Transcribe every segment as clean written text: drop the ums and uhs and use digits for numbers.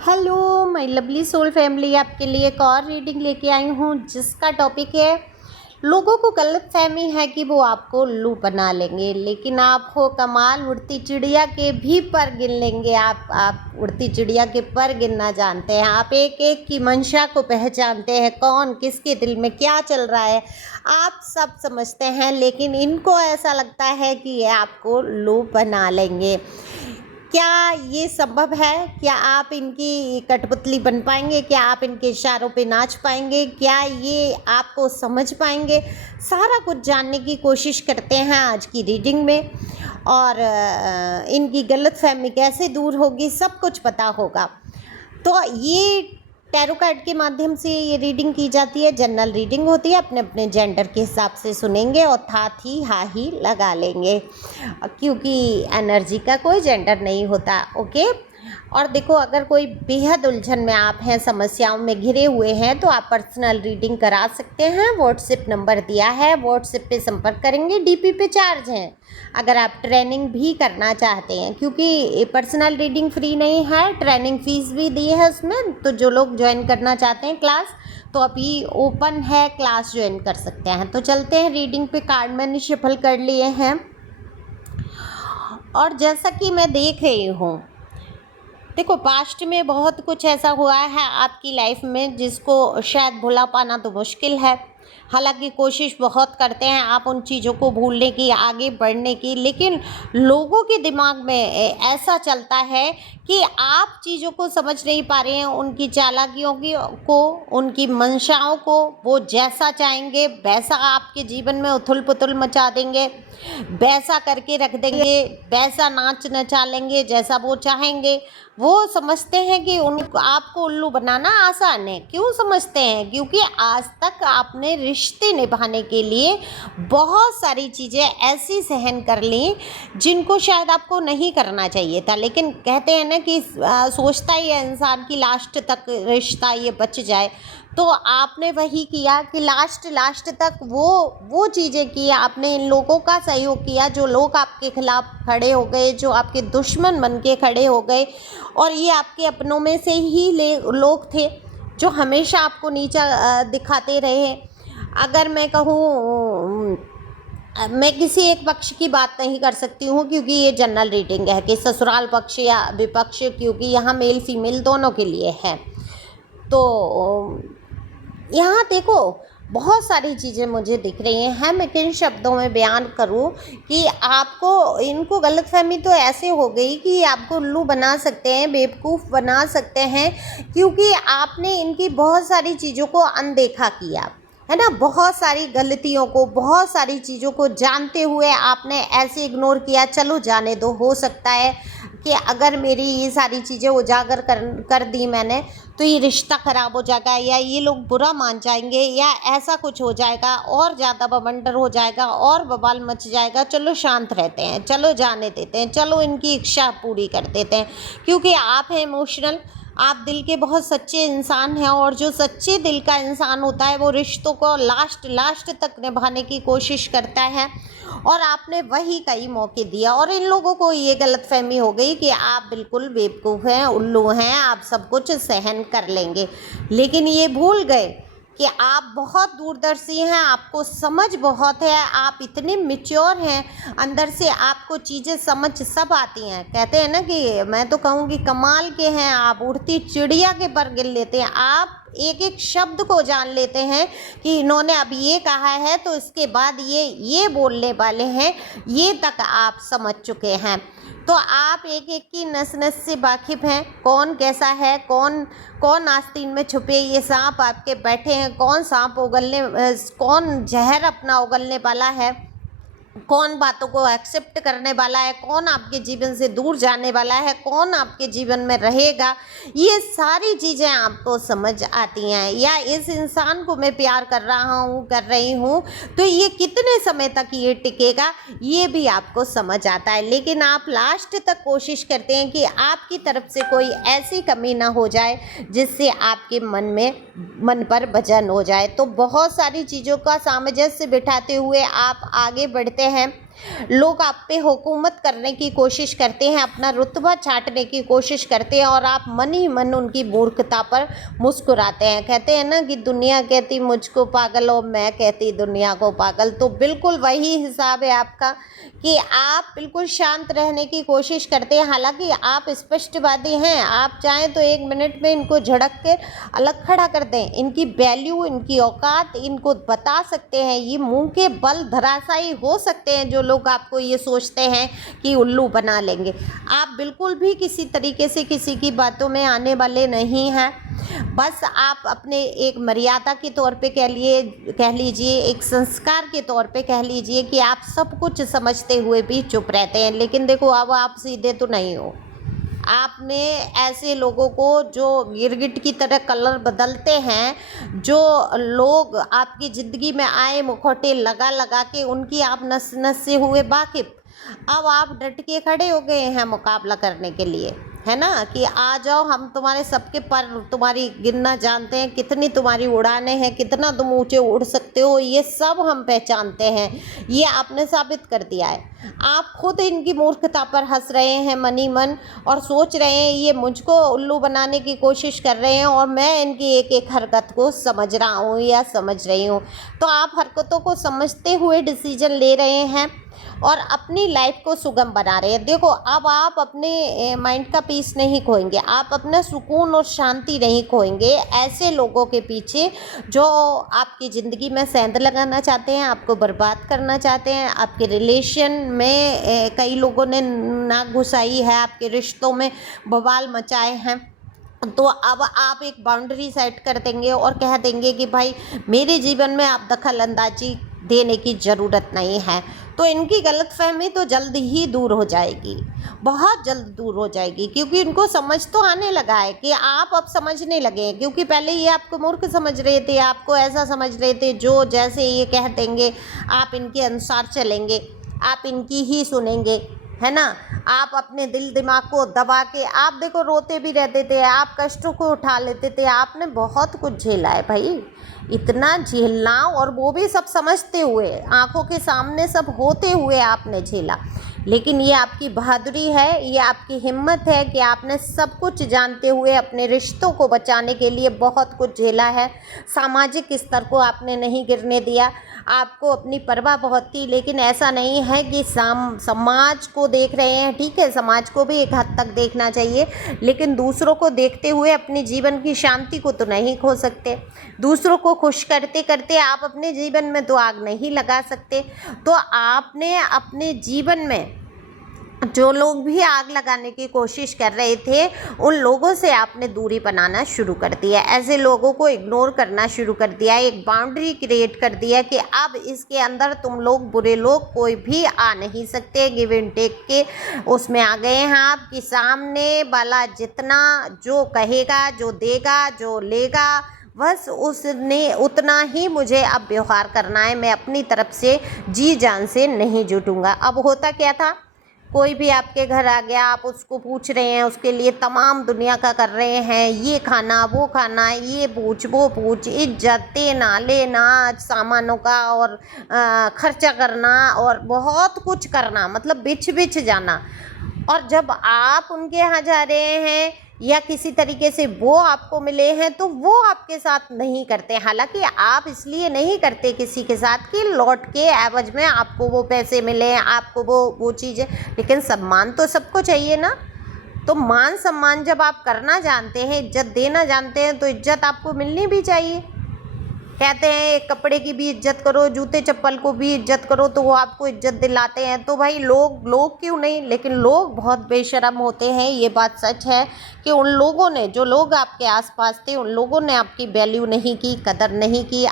Hello my lovely soul family, आपके लिए एक और रीडिंग लेके आई हूँ जिसका टॉपिक है लोगों को गलतफहमी है कि वो आपको उल्लू बना लेंगे, लेकिन आप हो कमाल, उड़ती चिड़िया के भी पर गिन लेंगे। आप उड़ती चिड़िया के पर गिनना जानते हैं। आप एक एक की मंशा को पहचानते हैं, कौन किसके दिल में क्या चल रहा है आप सब समझते हैं, लेकिन इनको ऐसा लगता है कि ये आपको उल्लू बना लेंगे। क्या ये संभव है? क्या आप इनकी कठपुतली बन पाएंगे? क्या आप इनके इशारों पे नाच पाएंगे? क्या ये आपको समझ पाएंगे? सारा कुछ जानने की कोशिश करते हैं आज की रीडिंग में, और इनकी गलतफहमी कैसे दूर होगी सब कुछ पता होगा। तो ये टैरो कार्ड के माध्यम से ये रीडिंग की जाती है, जनरल रीडिंग होती है, अपने अपने जेंडर के हिसाब से सुनेंगे और साथ ही हा ही लगा लेंगे, क्योंकि एनर्जी का कोई जेंडर नहीं होता। ओके। और देखो, अगर कोई बेहद उलझन में आप हैं, समस्याओं में घिरे हुए हैं, तो आप पर्सनल रीडिंग करा सकते हैं। व्हाट्सएप नंबर दिया है, व्हाट्सएप पे संपर्क करेंगे। डीपी पे चार्ज है अगर आप ट्रेनिंग भी करना चाहते हैं, क्योंकि पर्सनल रीडिंग फ्री नहीं है, ट्रेनिंग फीस भी दी है उसमें। तो जो लोग ज्वाइन करना चाहते हैं क्लास, तो अभी ओपन है, क्लास ज्वाइन कर सकते हैं। तो चलते हैं रीडिंग पे। कार्ड मैंने शफल कर लिए हैं, और जैसा कि मैं देख रही हूँ, देखो, पास्ट में बहुत कुछ ऐसा हुआ है आपकी लाइफ में जिसको शायद भुला पाना तो मुश्किल है। हालांकि कोशिश बहुत करते हैं आप उन चीज़ों को भूलने की, आगे बढ़ने की, लेकिन लोगों के दिमाग में ऐसा चलता है कि आप चीज़ों को समझ नहीं पा रहे हैं, उनकी चालाकियों की को, उनकी मंशाओं को। वो जैसा चाहेंगे वैसा आपके जीवन में उथल पुथल मचा देंगे, वैसा करके रख देंगे, वैसा नाच नचा लेंगे जैसा वो चाहेंगे। वो समझते हैं कि आपको उल्लू बनाना आसान है। क्यों समझते हैं? क्योंकि आज तक आपने रिश्ते निभाने के लिए बहुत सारी चीज़ें ऐसी सहन कर ली जिनको शायद आपको नहीं करना चाहिए था, लेकिन कहते हैं ना कि सोचता ही है इंसान की लास्ट तक रिश्ता ये बच जाए। तो आपने वही किया कि लास्ट तक वो चीज़ें की। आपने इन लोगों का सहयोग किया जो लोग आपके खिलाफ खड़े हो गए, जो आपके दुश्मन बन के खड़े हो गए, और ये आपके अपनों में से ही लोग थे जो हमेशा आपको नीचा दिखाते रहे। अगर मैं कहूँ, मैं किसी एक पक्ष की बात नहीं कर सकती हूँ, क्योंकि ये जनरल रीडिंग है कि ससुराल पक्ष या विपक्ष, क्योंकि यहाँ मेल फीमेल दोनों के लिए है। तो यहाँ देखो, बहुत सारी चीज़ें मुझे दिख रही हैं। मैं किन शब्दों में बयान करूँ कि आपको इनको गलतफहमी तो ऐसे हो गई कि आपको उल्लू बना सकते हैं, बेवकूफ़ बना सकते हैं, क्योंकि आपने इनकी बहुत सारी चीज़ों को अनदेखा किया है ना। बहुत सारी गलतियों को, बहुत सारी चीज़ों को जानते हुए आपने ऐसे इग्नोर किया, चलो जाने दो, हो सकता है कि अगर मेरी ये सारी चीज़ें उजागर कर दी मैंने, तो ये रिश्ता ख़राब हो जाएगा, या ये लोग बुरा मान जाएंगे, या ऐसा कुछ हो जाएगा, और ज़्यादा बवंडर हो जाएगा, और बवाल मच जाएगा। चलो शांत रहते हैं, चलो जाने देते हैं, चलो इनकी इच्छा पूरी कर देते हैं। क्योंकि आप हैं इमोशनल, आप दिल के बहुत सच्चे इंसान हैं, और जो सच्चे दिल का इंसान होता है वो रिश्तों को लास्ट तक निभाने की कोशिश करता है, और आपने वही कई मौके दिया। और इन लोगों को ये गलतफहमी हो गई कि आप बिल्कुल बेवकूफ़ हैं, उल्लू हैं, आप सब कुछ सहन कर लेंगे, लेकिन ये भूल गए कि आप बहुत दूरदर्शी हैं, आपको समझ बहुत है, आप इतने मैच्योर हैं, अंदर से आपको चीज़ें समझ सब आती हैं। कहते हैं ना कि मैं तो कहूँगी कमाल के हैं आप, उड़ती चिड़िया के पर गिन लेते हैं आप, एक एक शब्द को जान लेते हैं कि इन्होंने अब ये कहा है तो इसके बाद ये बोलने वाले हैं, ये तक आप समझ चुके हैं। तो आप एक एक की नस नस से वाकिफ़ हैं, कौन कैसा है, कौन आस्तीन में छुपे ये सांप आपके बैठे हैं, कौन सांप उगलने, कौन जहर अपना उगलने वाला है, कौन बातों को एक्सेप्ट करने वाला है, कौन आपके जीवन से दूर जाने वाला है, कौन आपके जीवन में रहेगा। ये सारी चीज़ें आपको समझ आती हैं। या इस इंसान को मैं प्यार कर रही हूँ तो ये कितने समय तक ये टिकेगा, ये भी आपको समझ आता है। लेकिन आप लास्ट तक कोशिश करते हैं कि आपकी तरफ से कोई ऐसी कमी ना हो जाए जिससे आपके मन पर वजन हो जाए। तो बहुत सारी चीज़ों का सामंजस्य बिठाते हुए आप आगे बढ़ते हैं, लोग आप पे हुकूमत करने की कोशिश करते हैं, अपना रुतबा चाटने की कोशिश करते हैं और आप मन ही मन उनकी मूर्खता पर मुस्कुराते हैं। कहते हैं ना कि दुनिया कहती मुझको पागल और मैं कहती दुनिया को पागल। तो बिल्कुल वही हिसाब है आपका कि आप बिल्कुल शांत रहने की कोशिश करते हैं। हालांकि आप स्पष्टवादी हैं, आप चाहें तो 1 मिनट में इनको झड़क कर अलग खड़ा कर दें। इनकी वैल्यू, इनकी औकात इनको बता सकते हैं। ये मुंह के बल धराशायी हो सकते हैं जो लोग आपको ये सोचते हैं कि उल्लू बना लेंगे। आप बिल्कुल भी किसी तरीके से किसी की बातों में आने वाले नहीं हैं। बस आप अपने एक मर्यादा के तौर पे कह लीजिए, एक संस्कार के तौर पे कह लीजिए कि आप सब कुछ समझते हुए भी चुप रहते हैं। लेकिन देखो, अब आप सीधे तो नहीं हो। आपने ऐसे लोगों को जो गिरगिट की तरह कलर बदलते हैं, जो लोग आपकी ज़िंदगी में आए मुखौटे लगा लगा के, उनकी आप नस नस से हुए वाकिफ़, अब आप डट के खड़े हो गए हैं मुकाबला करने के लिए, है ना, कि आ जाओ, हम तुम्हारे सबके पर तुम्हारी गिनना जानते हैं, कितनी तुम्हारी उड़ानें हैं, कितना तुम ऊंचे उड़ सकते हो, ये सब हम पहचानते हैं। ये आपने साबित कर दिया है। आप खुद इनकी मूर्खता पर हंस रहे हैं मनी मन और सोच रहे हैं ये मुझको उल्लू बनाने की कोशिश कर रहे हैं और मैं इनकी एक एक हरकत को समझ रहा हूँ या समझ रही हूँ। तो आप हरकतों को समझते हुए डिसीजन ले रहे हैं और अपनी लाइफ को सुगम बना रहे हैं। देखो, अब आप अपने माइंड का पीस नहीं खोएंगे, आप अपना सुकून और शांति नहीं खोएंगे ऐसे लोगों के पीछे जो आपकी ज़िंदगी में सेंध लगाना चाहते हैं, आपको बर्बाद करना चाहते हैं। आपके रिलेशन में कई लोगों ने नाक घुसाई है, आपके रिश्तों में बवाल मचाए हैं। तो अब आप एक बाउंड्री सेट कर देंगे और कह देंगे कि भाई मेरे जीवन में आप दखल अंदाजी देने की ज़रूरत नहीं है। तो इनकी गलतफहमी तो जल्द ही दूर हो जाएगी, बहुत जल्द दूर हो जाएगी, क्योंकि इनको समझ तो आने लगा है कि आप अब समझने लगे हैं। क्योंकि पहले ये आपको मूर्ख समझ रहे थे, आपको ऐसा समझ रहे थे जो जैसे ये कह देंगे आप इनके अनुसार चलेंगे, आप इनकी ही सुनेंगे, है ना। आप अपने दिल दिमाग को दबा के, आप देखो रोते भी रहते थे, आप कष्टों को उठा लेते थे, आपने बहुत कुछ झेला है भाई। इतना झेलना, और वो भी सब समझते हुए, आंखों के सामने सब होते हुए आपने झेला। लेकिन ये आपकी बहादुरी है, ये आपकी हिम्मत है कि आपने सब कुछ जानते हुए अपने रिश्तों को बचाने के लिए बहुत कुछ झेला है। सामाजिक स्तर को आपने नहीं गिरने दिया। आपको अपनी परवाह बहुत थी, लेकिन ऐसा नहीं है कि समाज को देख रहे हैं, ठीक है, समाज को भी एक हद तक देखना चाहिए, लेकिन दूसरों को देखते हुए अपने जीवन की शांति को तो नहीं खो सकते। दूसरों को खुश करते करते आप अपने जीवन में तो आग नहीं लगा सकते। तो आपने अपने जीवन में जो लोग भी आग लगाने की कोशिश कर रहे थे, उन लोगों से आपने दूरी बनाना शुरू कर दिया, ऐसे लोगों को इग्नोर करना शुरू कर दिया, एक बाउंड्री क्रिएट कर दिया कि अब इसके अंदर तुम लोग, बुरे लोग कोई भी आ नहीं सकते। गिव एंड टेक के उसमें आ गए हैं आप, कि सामने वाला जितना जो कहेगा, जो देगा, जो लेगा, बस उसने उतना ही मुझे अब व्यवहार करना है। मैं अपनी तरफ से जी जान से नहीं जुटूंगा। अब होता क्या था, कोई भी आपके घर आ गया, आप उसको पूछ रहे हैं, उसके लिए तमाम दुनिया का कर रहे हैं, ये खाना वो खाना, ये पूछ वो पूछ, इज्जत देना लेना, सामानों का और खर्चा करना और बहुत कुछ करना, मतलब बिछ बिछ जाना। और जब आप उनके यहाँ जा रहे हैं या किसी तरीके से वो आपको मिले हैं, तो वो आपके साथ नहीं करते। हालांकि आप इसलिए नहीं करते किसी के साथ कि लौट के एवज में आपको वो पैसे मिले, आपको वो चीज़ें, लेकिन सम्मान तो सबको चाहिए ना। तो मान सम्मान जब आप करना जानते हैं, इज्जत देना जानते हैं, तो इज्जत आपको मिलनी भी चाहिए। कहते हैं कपड़े की भी इज्जत करो, जूते चप्पल को भी इज्जत करो, तो वो आपको इज्जत दिलाते हैं। तो भाई लोग क्यों नहीं, लेकिन लोग बहुत बेशर्म होते हैं। ये बात सच है कि उन लोगों ने, जो लोग आपके आसपास थे, उन लोगों ने आपकी वैल्यू नहीं की, कदर नहीं की।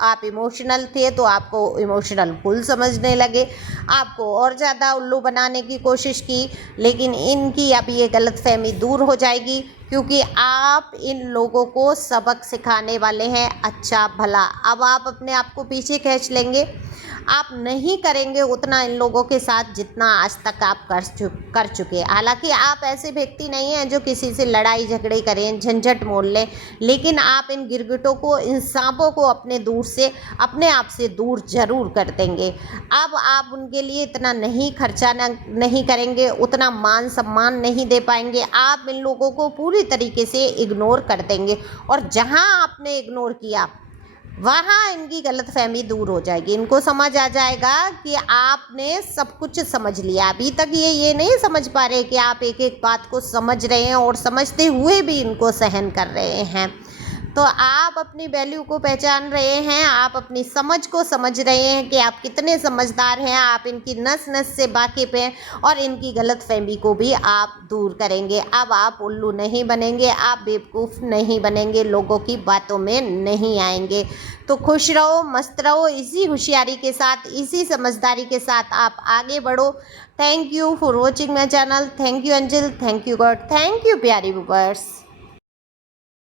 आप इमोशनल थे तो आपको इमोशनल फुल समझने लगे, आपको और ज़्यादा उल्लू बनाने की कोशिश की। लेकिन इनकी अब ये गलतफहमी दूर हो जाएगी, क्योंकि आप इन लोगों को सबक सिखाने वाले हैं, अच्छा भला। अब आप अपने आप को पीछे खींच लेंगे, आप नहीं करेंगे उतना इन लोगों के साथ जितना आज तक आप कर चुके। हालांकि आप ऐसे व्यक्ति नहीं हैं जो किसी से लड़ाई झगड़े करें, झंझट मोल लें, लेकिन आप इन गिरगिटों को, इन सांपों को अपने आप से दूर जरूर कर देंगे। अब आप उनके लिए इतना नहीं खर्चा नहीं करेंगे, उतना मान सम्मान नहीं दे पाएंगे। आप इन लोगों को पूरी तरीके से इग्नोर कर देंगे और जहां आपने इग्नोर किया वहाँ इनकी गलतफहमी दूर हो जाएगी। इनको समझ आ जाएगा कि आपने सब कुछ समझ लिया। अभी तक ये नहीं समझ पा रहे कि आप एक एक बात को समझ रहे हैं और समझते हुए भी इनको सहन कर रहे हैं। तो आप अपनी वैल्यू को पहचान रहे हैं, आप अपनी समझ को समझ रहे हैं कि आप कितने समझदार हैं। आप इनकी नस नस से वाकिफ़ हैं और इनकी गलतफहमी को भी आप दूर करेंगे। अब आप उल्लू नहीं बनेंगे, आप बेवकूफ़ नहीं बनेंगे, लोगों की बातों में नहीं आएंगे। तो खुश रहो, मस्त रहो, इसी होशियारी के साथ, इसी समझदारी के साथ आप आगे बढ़ो। Thank you for watching my channel. Thank you Anjal, thank you God, thank you प्यारी व्यूअर्स।